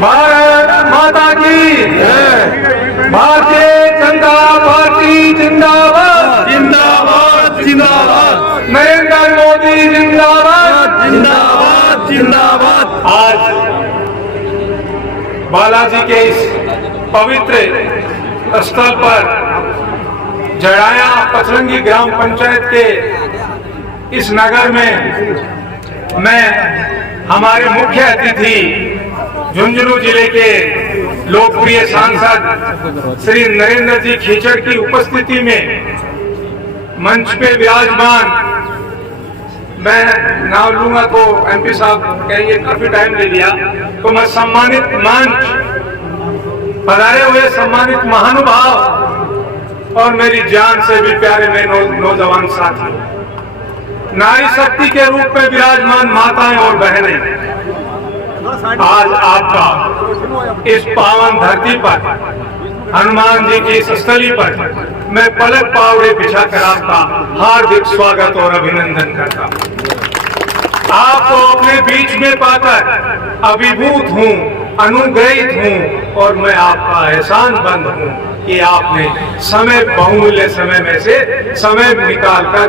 भारत माता की भारतीय जनता पार्टी जिंदाबाद जिंदाबाद जिंदाबाद नरेंद्र मोदी जिंदाबाद जिंदाबाद जिंदाबाद। आज बालाजी के इस पवित्र स्थल पर जड़ाया पचरंगी ग्राम पंचायत के इस नगर में मैं हमारे मुख्य अतिथि झुंझुनू जिले के लोकप्रिय सांसद श्री नरेंद्र जी खीचड़ की उपस्थिति में मंच पे विराजमान, मैं नाम लूंगा तो एमपी साहब कहेंगे काफी टाइम ले लिया, तो मैं सम्मानित मंच पधारे हुए सम्मानित महानुभाव और मेरी जान से भी प्यारे मेरे नौजवान साथी, नारी शक्ति के रूप में विराजमान माताएं और बहनें, आज आपका इस पावन धरती पर हनुमान जी की इस स्थली पर मैं पलक पावड़े बिछाकर आपका हार्दिक स्वागत और अभिनंदन करता हूं। आपको अपने बीच में पाकर अभिभूत हूं, अनुग्रहित हूं और मैं आपका एहसानमंद हूं कि आपने समय बहुमूल्य समय में से समय निकालकर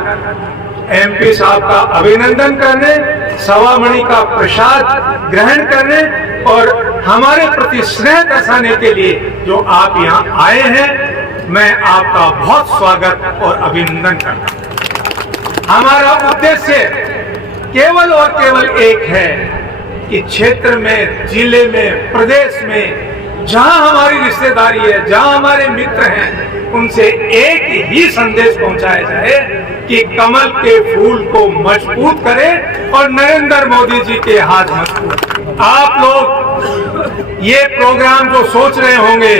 एमपी साहब का अभिनंदन करने, सवामणि का प्रसाद ग्रहण करने और हमारे प्रति स्नेह दर्शाने के लिए जो आप यहाँ आए हैं, मैं आपका बहुत स्वागत और अभिनंदन करता हूँ। हमारा उद्देश्य केवल और केवल एक है कि क्षेत्र में, जिले में, प्रदेश में जहां हमारी रिश्तेदारी है, जहां हमारे मित्र हैं, उनसे एक ही संदेश पहुंचाया जाए कि कमल के फूल को मजबूत करें और नरेंद्र मोदी जी के हाथ मजबूत। आप लोग ये प्रोग्राम जो सोच रहे होंगे,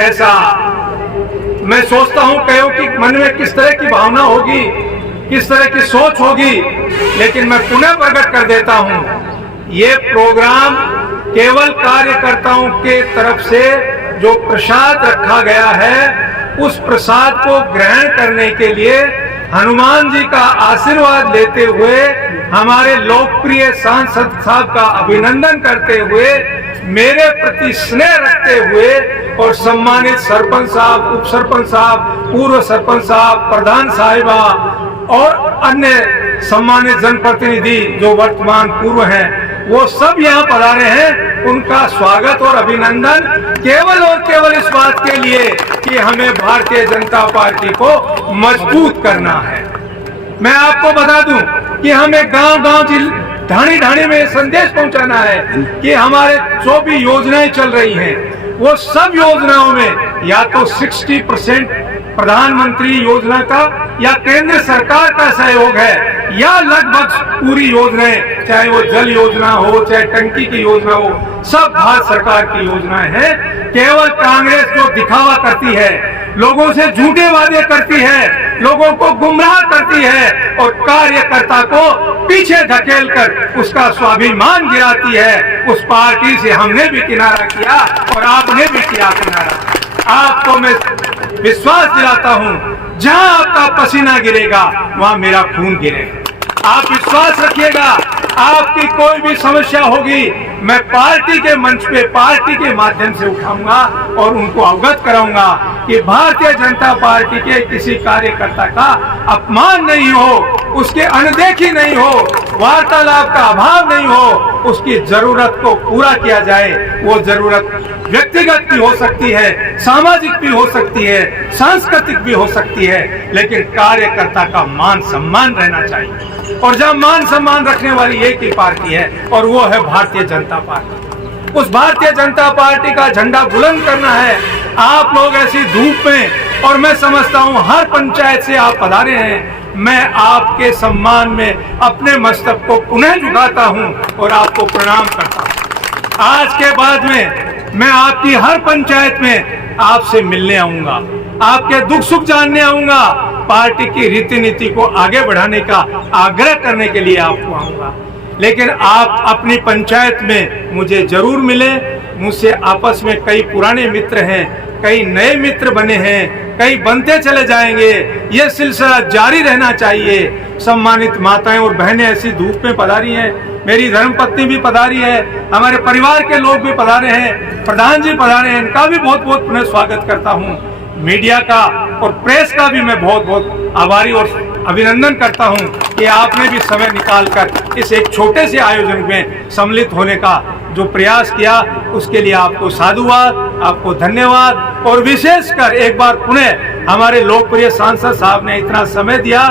ऐसा मैं सोचता हूं कहो कि मन में किस तरह की भावना होगी, किस तरह की सोच होगी, लेकिन मैं पुनः प्रकट कर देता हूं, ये प्रोग्राम केवल कार्यकर्ताओं के तरफ से जो प्रसाद रखा गया है, उस प्रसाद को ग्रहण करने के लिए हनुमान जी का आशीर्वाद लेते हुए, हमारे लोकप्रिय सांसद साहब का अभिनंदन करते हुए, मेरे प्रति स्नेह रखते हुए और सम्मानित सरपंच साहब, उप सरपंच साहब, पूर्व सरपंच साहब, प्रधान साहिबा और अन्य सम्मानित जनप्रतिनिधि जो वर्तमान पूर्व हैं, वो सब यहाँ पधारे हैं। उनका स्वागत और अभिनंदन केवल और केवल इस बात के लिए कि हमें भारतीय जनता पार्टी को मजबूत करना है। मैं आपको बता दूं कि हमें गांव-गांव ढाणी ढाणी में संदेश पहुंचाना है कि हमारे जो भी योजनाएं चल रही हैं, वो सब योजनाओं में या तो 60% प्रधानमंत्री योजना का या केंद्र सरकार का सहयोग है, या लगभग पूरी योजनाएं, चाहे वो जल योजना हो, चाहे टंकी की योजना हो, सब भारत सरकार की योजनाएं हैं। केवल कांग्रेस जो दिखावा करती है, लोगों से झूठे वादे करती है, लोगों को गुमराह करती है और कार्यकर्ता को पीछे धकेलकर उसका स्वाभिमान गिराती है, उस पार्टी से हमने भी किनारा किया और आपने भी किया किनारा। आपको मैं विश्वास दिलाता हूं, जहां आपका पसीना गिरेगा वहां मेरा खून गिरेगा। आप विश्वास रखिएगा, आपकी कोई भी समस्या होगी, मैं पार्टी के मंच पे, पार्टी के माध्यम से उठाऊंगा और उनको अवगत कराऊंगा कि भारतीय जनता पार्टी के किसी कार्यकर्ता का अपमान नहीं हो, उसके अनदेखी नहीं हो, वार्तालाप का अभाव नहीं हो, उसकी जरूरत को पूरा किया जाए। वो जरूरत व्यक्तिगत भी हो सकती है, सामाजिक भी हो सकती है, सांस्कृतिक भी हो सकती है, लेकिन कार्यकर्ता का मान सम्मान रहना चाहिए। और जब मान सम्मान रखने वाली एक ही पार्टी है और वो है भारतीय जनता पार्टी। उस भारतीय जनता पार्टी का झंडा बुलंद करना है। आप लोग ऐसी धूप में, और मैं समझता हूं हर पंचायत से आप पधारे हैं, मैं आपके सम्मान में अपने मस्तक को पुनः झुकाता हूं और आपको प्रणाम करता हूं। आज के बाद में मैं आपकी हर पंचायत में आपसे मिलने आऊंगा, आपके दुख सुख जानने आऊंगा, पार्टी की रीति नीति को आगे बढ़ाने का आग्रह करने के लिए आपको आऊंगा। लेकिन आप अपनी पंचायत में मुझे जरूर मिले। मुझसे आपस में कई पुराने मित्र हैं, कई नए मित्र बने हैं, कई बनते चले जाएंगे। ये सिलसिला जारी रहना चाहिए। सम्मानित माताएं और बहनें ऐसी धूप में पधारी हैं, मेरी धर्मपत्नी भी पधारी है, हमारे परिवार के लोग भी पधारे हैं, प्रधान जी पधारे हैं, इनका भी बहुत बहुत पुनः स्वागत करता हूँ। मीडिया का और प्रेस का भी मैं बहुत बहुत आभारी और अभिनंदन करता हूं कि आपने भी समय निकालकर इस एक छोटे से आयोजन में सम्मिलित होने का जो प्रयास किया, उसके लिए आपको साधुवाद, आपको धन्यवाद। और विशेषकर एक बार पुनः हमारे लोकप्रिय सांसद साहब ने इतना समय दिया,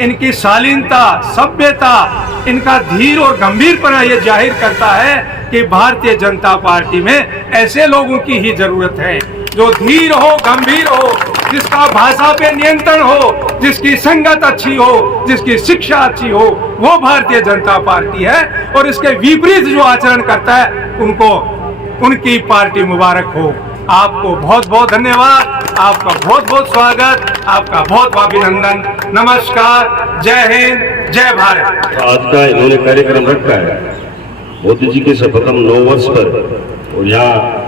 इनकी शालीनता, सभ्यता, इनका धीर और गंभीरपना ये जाहिर करता है कि भारतीय जनता पार्टी में ऐसे लोगों की ही जरूरत है जो धीर हो, गंभीर हो, जिसका भाषा पे नियंत्रण हो, जिसकी संगत अच्छी हो, जिसकी शिक्षा अच्छी हो, वो भारतीय जनता पार्टी है। और इसके विपरीत जो आचरण करता है उनको, उनकी पार्टी मुबारक हो। आपको बहुत बहुत धन्यवाद, आपका बहुत बहुत स्वागत, आपका बहुत बहुत अभिनंदन। नमस्कार, जय हिंद, जय भारत। आज का इन्होंने कार्यक्रम रखा है मोदी जी के शपथम 9 वर्ष पर, और यहाँ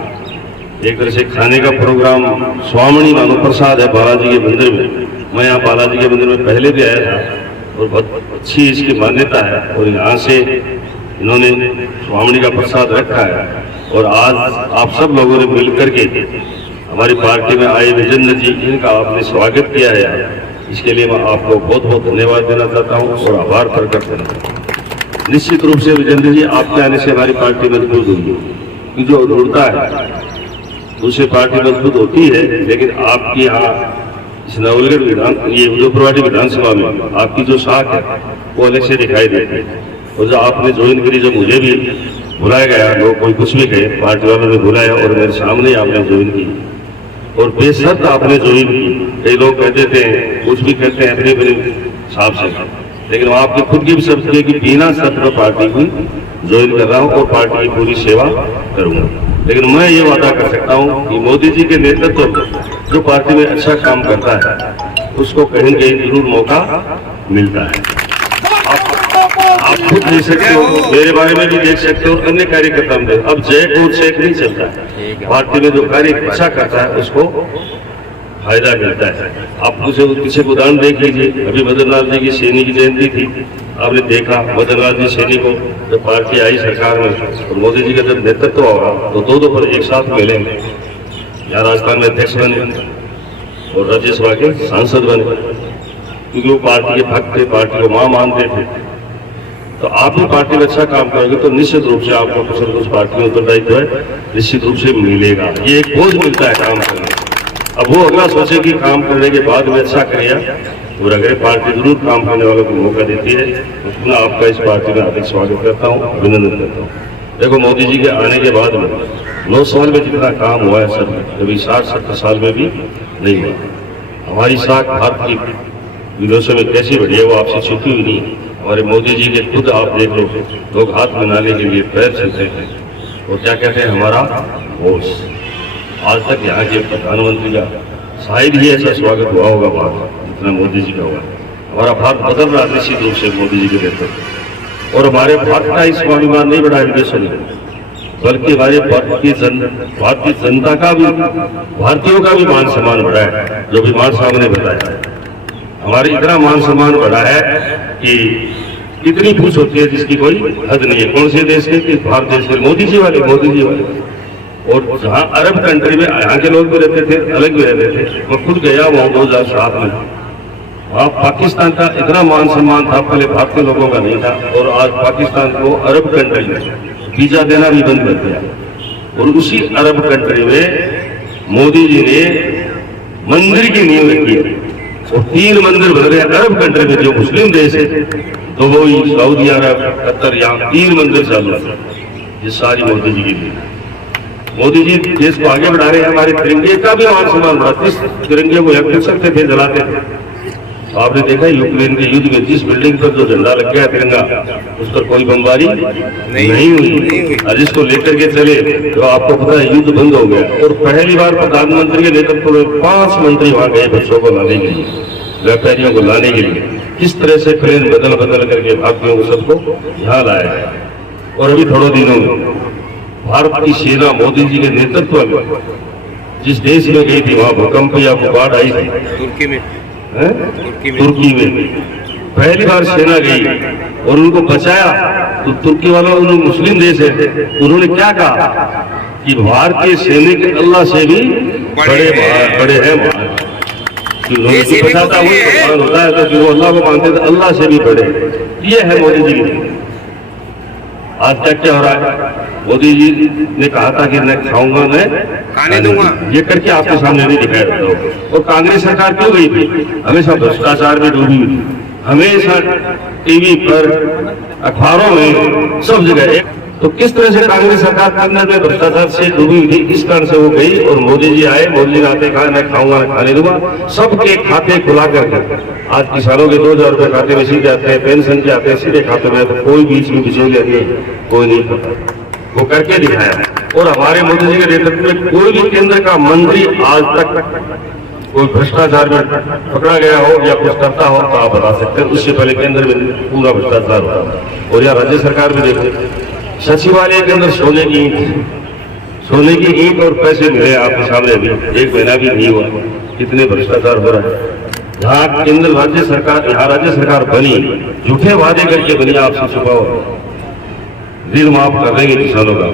एक तरह से खाने का प्रोग्राम स्वामिनी मानो प्रसाद है बालाजी के मंदिर में। मैं यहाँ बालाजी के मंदिर में पहले भी आया था और बहुत अच्छी इसकी मान्यता है, और यहाँ से इन्होंने स्वामिनी का प्रसाद रखा है। और आज आप सब लोगों ने मिलकर के हमारी पार्टी में आए विजेंद्र जी, इनका आपने स्वागत किया है, इसके लिए मैं आपको बहुत बहुत धन्यवाद देना चाहता हूँ और आभार प्रकट करता हूँ। निश्चित रूप से विजेंद्र जी, आपके आने से हमारी पार्टी मजबूत होगी, जो जुड़ता है दूसरी पार्टी मजबूत होती है, लेकिन आपकी यहाँ इस नवलगढ़ ये उदयपुरवाड़ी विधानसभा में आपकी जो साख है वो अलग से दिखाई देती है। और जो आपने ज्वाइन करी, जो मुझे भी बुलाया गया, लोग कोई कुछ भी कहे, पार्टी वालों ने बुलाया और मेरे सामने आपने ज्वाइन की, और बेशर्त आपने ज्वाइन की। कई लोग कहते थे, कुछ भी कहते हैं अपने अपने हिसाब से, लेकिन आपकी खुद की भी शब्द है कि बिना शर्त पर पार्टी को ज्वाइन कर रहा हूँ और पार्टी की पूरी सेवा करूँगा। लेकिन मैं ये वादा कर सकता हूँ कि मोदी जी के नेतृत्व में जो पार्टी में अच्छा काम करता है उसको कहीं कहीं जरूर मौका मिलता है। आप खुद देख सकते हो, मेरे बारे में भी देख सकते हो, अन्य कार्यकर्ता में। अब जय को चेक नहीं चलता है, पार्टी में जो कार्य अच्छा करता है उसको फायदा मिलता है। आप मुझे किसी को उदाहरण देख लीजिए, अभी मदनलाल जी की सैनी की जयंती थी, आपने देखा मदनलाल जी सैनी को जब पार्टी आई सरकार में और मोदी जी का जब नेतृत्व होगा तो दो पर एक साथ मिलेंगे। यहाँ राजस्थान में अध्यक्ष बने और राज्यसभा के सांसद बने, क्योंकि वो पार्टी के भक्त थे, पार्टी को मां मानते थे। तो आप भी पार्टी में अच्छा काम करोगे तो निश्चित रूप से आपको कुछ न कुछ पार्टी में उत्तरदायित्व है, निश्चित रूप से मिलेगा। ये एक बोझ मिलता है काम करने। अब वो अगला सोचे कि काम करने के बाद में अच्छा करेगा, और अगर पार्टी जरूर काम करने वालों को मौका देती है तो पुनः आपका इस पार्टी में हार्दिक स्वागत करता हूँ, अभिनंदन करता हूँ। देखो, मोदी जी के आने के बाद में 9 साल में जितना काम हुआ है सब कभी 60-70 साल में भी नहीं हुआ। हमारी साख भारत की विदेशों में कैसी बढ़ी है वो आपसे छुपी हुई नहीं। हमारे मोदी जी के खुद आप देख लो, लोग हाथ मिलाने के लिए पैर छूते हैं और क्या कहते हैं, हमारा होश। आज तक यहाँ के प्रधानमंत्री का शायद ही ऐसा स्वागत हुआ होगा बात जितना मोदी जी का हुआ। हमारा भारत बदल रहा निश्चित रूप से मोदी जी के नेतृत्व। और हमारे भारत का ही स्वाभिमान नहीं बढ़ा विदेशों में, बल्कि हमारे भारतीय जनता का भी, भारतीयों का भी मान सम्मान बढ़ा है। जो भी मान साहब ने बताया, हमारे इतना मान सम्मान बढ़ा है कि इतनी पूछ होती है जिसकी कोई हद नहीं है। कौन से देश के? भारत देश के। मोदी जी वाले। और जहाँ अरब कंट्री में यहाँ के लोग भी रहते थे, अलग भी रहते थे। मैं खुद गया वहाँ 2007 में, वहाँ पाकिस्तान का इतना मान सम्मान था, पहले भारतीय लोगों का नहीं था। और आज पाकिस्तान को अरब कंट्री में वीजा देना भी बंद कर दिया। और उसी अरब कंट्री में मोदी जी ने मंदिर की नींव रखी है और 3 मंदिर बन रहे हैं अरब कंट्री में, जो मुस्लिम देश है, दुबई, सऊदी अरब, कतर, यहाँ 3 मंदिर चालू है। ये सारी मोदी जी की नींव। मोदी जी देश को आगे बढ़ा रहे हैं। हमारे तिरंगे का भी मान सम्मान बढ़ा। इस तिरंगे को एक सकते थे, जलाते थे। आपने देखा यूक्रेन के युद्ध में जिस बिल्डिंग पर जो झंडा लग गया तिरंगा, उस पर कोई बमबारी नहीं हुई। और जिसको लेकर के चले तो आपको पता है युद्ध बंद हो गया। और पहली बार प्रधानमंत्री के नेतृत्व में 5 मंत्री वहां गए बच्चों को लाने के लिए, व्यापारियों को लाने के लिए। किस तरह से प्लेन बदल करके भारतीयों को सबको यहाँ लाया गया। और अभी थोड़े दिनों में भारत की सेना मोदी जी के नेतृत्व में जिस देश में गई थी, वहां भूकंप या बाढ़ आई थी, तुर्की में पहली बार सेना गई और उनको बचाया। तो तुर्की वाला उन्होंने मुस्लिम देश है, उन्होंने क्या कहा कि भारतीय सैनिक अल्लाह से भी बड़े हैं महान। उन्होंने जो बताता वही महान होता है, तो जो अल्लाह को मानते थे अल्लाह से भी बड़े। ये है मोदी जी की। आज तक क्या हो रहा है, मोदी जी ने कहा था कि मैं खाऊंगा मैं खाने दूंगा, ये करके आपके सामने नहीं दिखाया जाता हो। और कांग्रेस सरकार क्यों गई थी, हमेशा भ्रष्टाचार में डूबी हुई थी, हमेशा टीवी पर अखबारों में सब जगह। तो किस तरह से कांग्रेस सरकार के अंदर में भ्रष्टाचार से डूबी हुई थी, इस कारण से वो गई और मोदी जी आए। मोदी जी ने आते कहा मैं खाऊंगा मैं खाने दूंगा, सबके खाते खुला करके। आज किसानों के 2000 रुपए खाते में सीधे आते हैं, पेंशन के आते हैं सीधे खाते में, तो कोई बीच में बिचौलिया नहीं, कोई नहीं पता, वो करके दिखाया। और हमारे मोदी जी के नेतृत्व में कोई भी केंद्र का मंत्री आज तक कोई भ्रष्टाचार में पकड़ा गया हो या कुछ करता हो तो आप बता सकते हैं। उससे पहले केंद्र में पूरा भ्रष्टाचार होता था। और यहाँ राज्य सरकार में देखिए, सचिवालय के अंदर सोने की ईंट और पैसे मिले आपके सामने, अभी 1 महीना भी नहीं हुआ, कितने भ्रष्टाचार हो रहा है। यहाँ केंद्र राज्य सरकार, यहाँ राज्य सरकार बनी, झूठे वादे करके बनी, आपसे छुपाओ ऋण माफ कर देंगे किसानों का।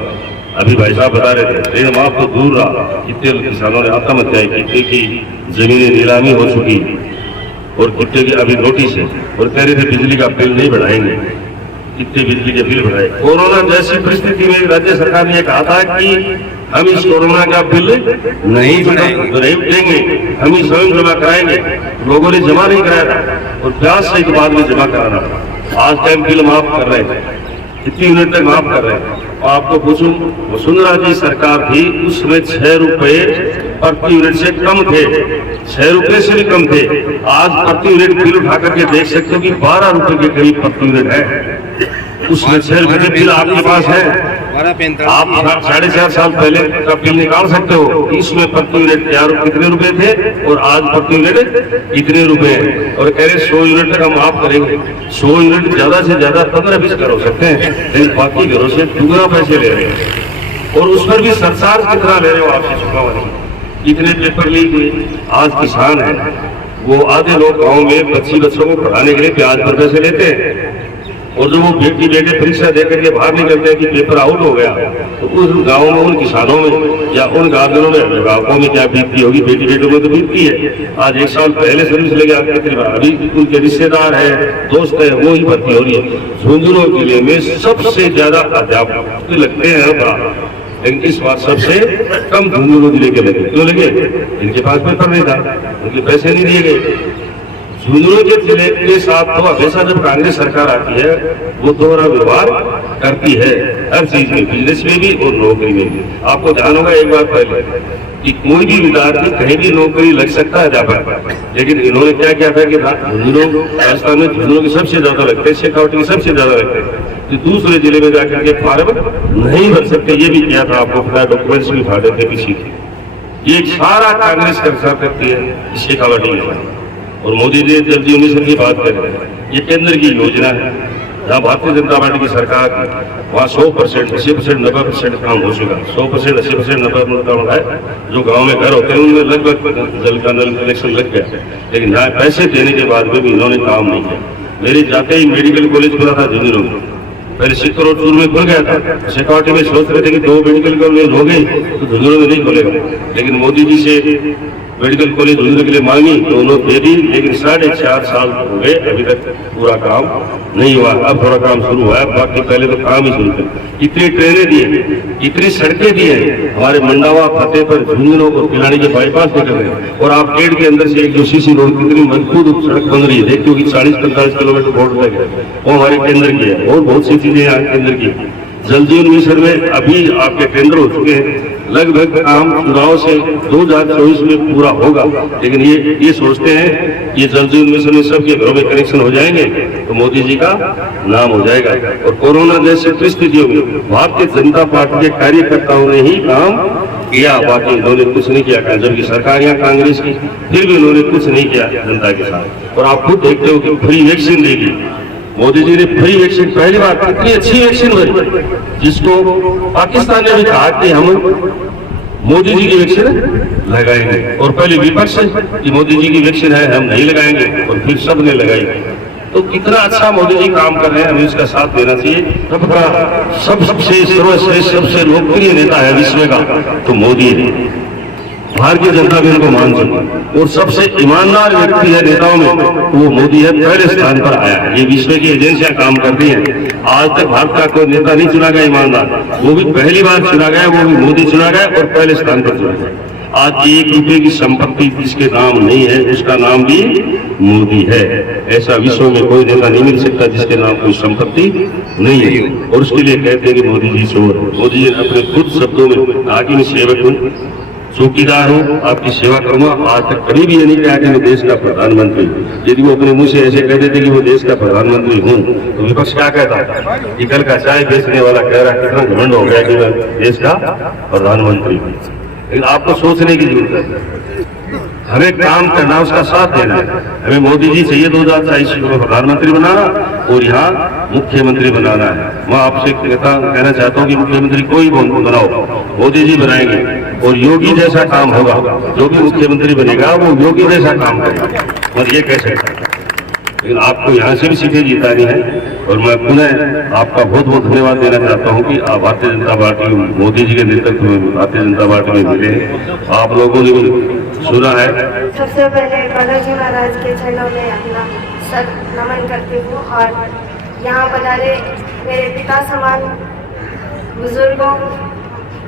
अभी भाई साहब बता रहे थे ऋण माफ तो दूर रहा, कितने किसानों ने आत्महत्या की, कितने की जमीनें नीलामी हो चुकी और कितने की अभी नोटिस है, और कह रहे थे बिजली का बिल नहीं बढ़ाएंगे, कितने बिजली के बिल बढ़ाए। कोरोना जैसी परिस्थिति में राज्य सरकार ने कहा था कि हम इस कोरोना का बिल नहीं देंगे, हम ही स्वयं जमा कराएंगे। लोगों ने जमा नहीं कराया था और ब्याज सहित बाद में जमा कराना था। आज टाइम बिल माफ कर रहे थे, कितनी यूनिट तक माफ कर रहे हैं। और आपको पूछूं, वसुंधरा जी सरकार थी, उसमें 6 रुपए प्रति यूनिट से कम थे, 6 रुपए से भी कम थे। आज प्रति यूनिट बिल उठा करके देख सकते हो कि 12 रुपए के करीब प्रति यूनिट है। उसमें 6 रुपए के बिल आपके पास है, आप 4.5 साल पहले का बिल निकाल सकते हो। इसमें प्रति यूनिट कितने रुपए थे और आज प्रति यूनिट कितने रुपए हैं। और कह रहे 100 यूनिट तक हम माफ करेंगे। 100 यूनिट ज्यादा से ज्यादा 15-20 घर हो सकते हैं, लेकिन बाकी घरों से दुगना पैसे ले रहे हैं। और उस पर भी सरचार्ज कितना ले रहे हो आपसे चुकावा, इतने पेपर लीक हुए। आज किसान है, वो आधे लोग गाँव में बच्चों को पढ़ाने के लिए ब्याज पर पैसे लेते हैं, और जो वो बेटी बेटे परीक्षा देकर के बाहर निकलते हैं कि पेपर आउट हो गया, तो उस गाँव में उन किसानों में या उन गार्जियनों में गाँवों में क्या बीतती होगी, बेटी बेटों में तो बीतती है। आज 1 साल पहले सर्विस लेके आते, अभी उनके रिश्तेदार है, दोस्त है, वो ही भर्ती हो रही है। झुंझुनू जिले में सबसे ज्यादा अध्यापक लगते हैं, लेकिन इस बार सबसे कम झुंझुनू जिले के लगे। क्यों लगे? इनके पास पेपर नहीं था, उनके पैसे नहीं दिए गए। झुंझुनू के जिले के साथ तो हमेशा जब कांग्रेस सरकार आती है वो दोहरा व्यवहार करती है, हर चीज में, बिजनेस में भी और नौकरी में भी। आपको ध्यान होगा एक बार पहले कि कोई भी विद्यार्थी कहीं भी नौकरी लग सकता है अध्यापक, लेकिन इन्होंने क्या किया था कि राजस्थान में झुंझुनू के सबसे ज्यादा लगते हैं, शेखावटी के सबसे ज्यादा लगते हैं, तो दूसरे जिले में जाकर के फॉर्म नहीं भर सकते। ये भी किया था, आपको पता है, डॉक्यूमेंट्स भी उठा देते पीछे। ये सारा कांग्रेस सरकार करती है शेखावटी में। और मोदी जी जल जीवन मिशन की बात कर रहे हैं, ये केंद्र की योजना है। जहाँ भारतीय जनता पार्टी की सरकार वहाँ 100%, 80%, 90% काम हो चुका। 100%, 80%, 90% काम है। जो गांव में घर होते हैं उनमें लगभग जल का नल कनेक्शन लग गया, लेकिन यहाँ पैसे देने के बाद में भी इन्होंने काम नहीं किया। मेरे जाते ही मेडिकल कॉलेज खुला था झुंझुनू में, पहले सिक्करोटपुर में खुल गया था। शेखावटी में सोच रहे थे कि 2 मेडिकल कॉलेज हो गए तो झुंझुनू में नहीं खुलेगा, लेकिन मोदी जी से मेडिकल कॉलेज झुंझुनू के लिए मांगी तो उन्होंने दे दी, लेकिन 4.5 साल हो गए, अभी तक पूरा काम नहीं हुआ। अब थोड़ा काम शुरू हुआ है, बाकी पहले तो काम ही शुरू थे। इतनी ट्रेनें दी हैं, इतनी सड़कें दी हैं, हमारे मंडावा फतेहपुर झुंझुनू और पिलानी के बाईपास निकल रहे हैं। और आप गेट के अंदर से एक जो सीसी रोड कितनी मजबूत सड़क बन रही है, देखते हो कि 40-45 किलोमीटर रोड लग है, वो हमारे केंद्र की है। और बहुत सी चीजें यहाँ केंद्र की। जल जीवन मिशन में अभी आपके टेंडर हो चुके हैं, लगभग काम चुनाव से 2024 में पूरा होगा, लेकिन ये सोचते हैं ये जल जीवन मिशन में सबके घरों में कनेक्शन हो जाएंगे तो मोदी जी का नाम हो जाएगा। और कोरोना जैसी परिस्थितियों में भारतीय जनता पार्टी के कार्यकर्ताओं ने ही काम किया, बाकी इन्होंने कुछ नहीं किया। जबकि सरकार यहाँ कांग्रेस की, फिर भी उन्होंने कुछ नहीं किया जनता के साथ। और आप खुद देखते हो कि फ्री वैक्सीन देगी मोदी जी ने, फ्री वैक्सीन पहली बार, कितनी अच्छी वैक्सीन बनी, जिसको पाकिस्तान ने भी कहा कि हम मोदी जी की वैक्सीन लगाएंगे। और पहले विपक्ष कि मोदी जी की वैक्सीन है हम नहीं लगाएंगे, और फिर सबने लगाई। तो कितना अच्छा मोदी जी काम कर रहे हैं, हमें उसका साथ देना चाहिए। सबसे सर्वश्रेष्ठ सबसे लोकप्रिय नेता है विश्व का तो मोदी है, भारतीय जनता भी उनको मान सकती, और सबसे ईमानदार व्यक्ति है नेताओं में तो वो मोदी है, पहले स्थान पर आया है। ये विश्व की एजेंसियां काम करती हैं, आज तक भारत का कोई नेता नहीं चुना गया ईमानदार, वो भी पहली बार चुना गया, वो भी मोदी चुना गया और पहले स्थान पर चुना गया। आज 1 रुपए की संपत्ति जिसके नाम नहीं है उसका नाम भी मोदी है। ऐसा विश्व में कोई नेता नहीं मिल सकता जिसके नाम कोई संपत्ति नहीं है, और उसके लिए कहते हैं कि मोदी जी चोर। मोदी जी ने अपने खुद शब्दों में कहा कि मैं सेवक हूँ, चौकीदार हूँ, आपकी सेवा करूंगा। आज तक कभी भी ये नहीं कहा कि मैं देश का प्रधानमंत्री हूँ। यदि वो अपने मुंह से ऐसे कहते थे कि वो देश का प्रधानमंत्री हूँ तो विपक्ष क्या कहता कि कल का चाय बेचने वाला कह रहा है कितना घमंड हो गया कि मैं देश का प्रधानमंत्री हूँ। लेकिन आपको सोचने की जरूरत है, हमें काम करना, उसका साथ देना है। हमें मोदी जी चाहिए 2024 को प्रधानमंत्री बनाना और यहाँ मुख्यमंत्री बनाना है। मैं आपसे कहना चाहता हूँ कि मुख्यमंत्री कोई बनाओ, मोदी जी बनाएंगे और योगी जैसा काम होगा। जो भी मुख्यमंत्री बनेगा वो योगी जैसा काम करेगा, और ये कह सकता है। लेकिन आपको यहाँ से भी सीटें जीतानी है, और मैं पुनः आपका बहुत बहुत धन्यवाद देना चाहता हूँ कि आप भारतीय जनता पार्टी मोदी जी के नेतृत्व में भारतीय जनता पार्टी में मिले हैं। आप लोगों ने भी सुना है। सबसे पहले बालाजी महाराज के चरणों में अपना सर नमन करती हूँ, और यहाँ पधारे मेरे पिता समान बुजुर्गों,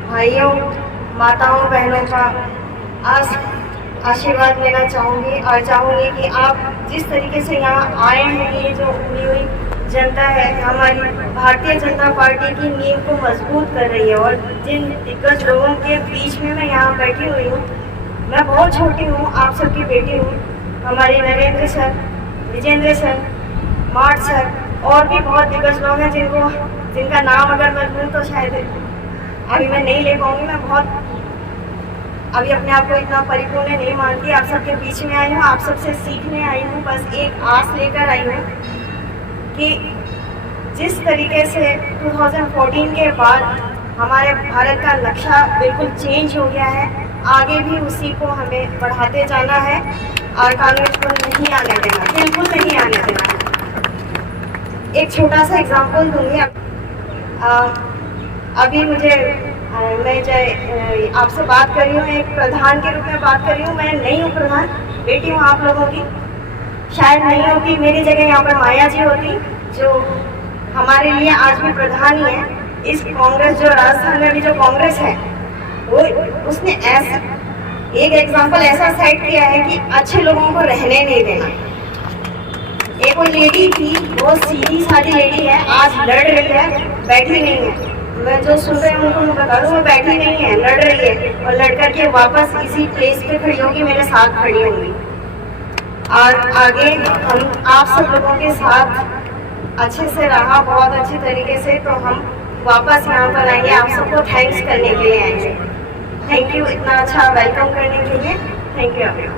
भाइयों, माताओं, बहनों का आशीर्वाद लेना चाहूँगी, और चाहूँगी कि आप जिस तरीके से यहाँ आए हैं, ये जो उड़ी हुई जनता है हमारी भारतीय जनता पार्टी की नींव को मजबूत कर रही है। और जिन दिग्गज लोगों के बीच में मैं यहाँ बैठी हुई हूँ, मैं बहुत छोटी हूँ, आप सबकी बेटी हूँ। हमारे नरेंद्र सर, विजेंद्र सर, मार्ट सर और भी बहुत दिग्गज लोग हैं जिनका नाम अगर मैं लूँ तो शायद अभी मैं नहीं ले पाऊँगी। मैं बहुत अभी अपने आप को इतना परिपूर्ण नहीं मानती। आप सबके बीच में आई हूँ, आप सबसे सीखने आई हूँ, बस एक आस लेकर आई हूँ कि जिस तरीके से 2014 के बाद हमारे भारत का नक्शा बिल्कुल चेंज हो गया है, आगे भी उसी को हमें बढ़ाते जाना है और कांग्रेस को नहीं आने देना, बिल्कुल नहीं आने देना। एक छोटा सा एग्जांपल दूंगी। अभी मैं आपसे बात कर रही हूँ, एक प्रधान के रूप में बात कर रही हूँ। मैं नहीं हूँ प्रधान, बेटी हूँ आप लोगों की। शायद नहीं होती, मेरी जगह यहाँ पर माया जी होती, जो हमारे लिए आज भी प्रधान ही है। इस कांग्रेस, जो राजस्थान में भी जो कांग्रेस है, वो उसने ऐसा एक एग्जाम्पल ऐसा सेट किया है कि अच्छे लोगों को रहने नहीं देना। एक वो लेडी थी, वो सीधी सादी लेडी है, आज लड़ रही है, बैठी नहीं है। मैं जो सुन रहे हैं उनको मैं बता दूं, वो बैठी नहीं है, लड़ रही है, और लड़कर के वापस इसी प्लेस पे खड़ी होगी, मेरे साथ खड़ी होंगी। और आगे हम आप सब लोगों के साथ अच्छे से रहा, बहुत अच्छे तरीके से, तो हम वापस यहाँ पर आएंगे, आप सबको थैंक्स करने के लिए आएंगे। थैंक यू इतना अच्छा वेलकम करने के लिए। Thank you.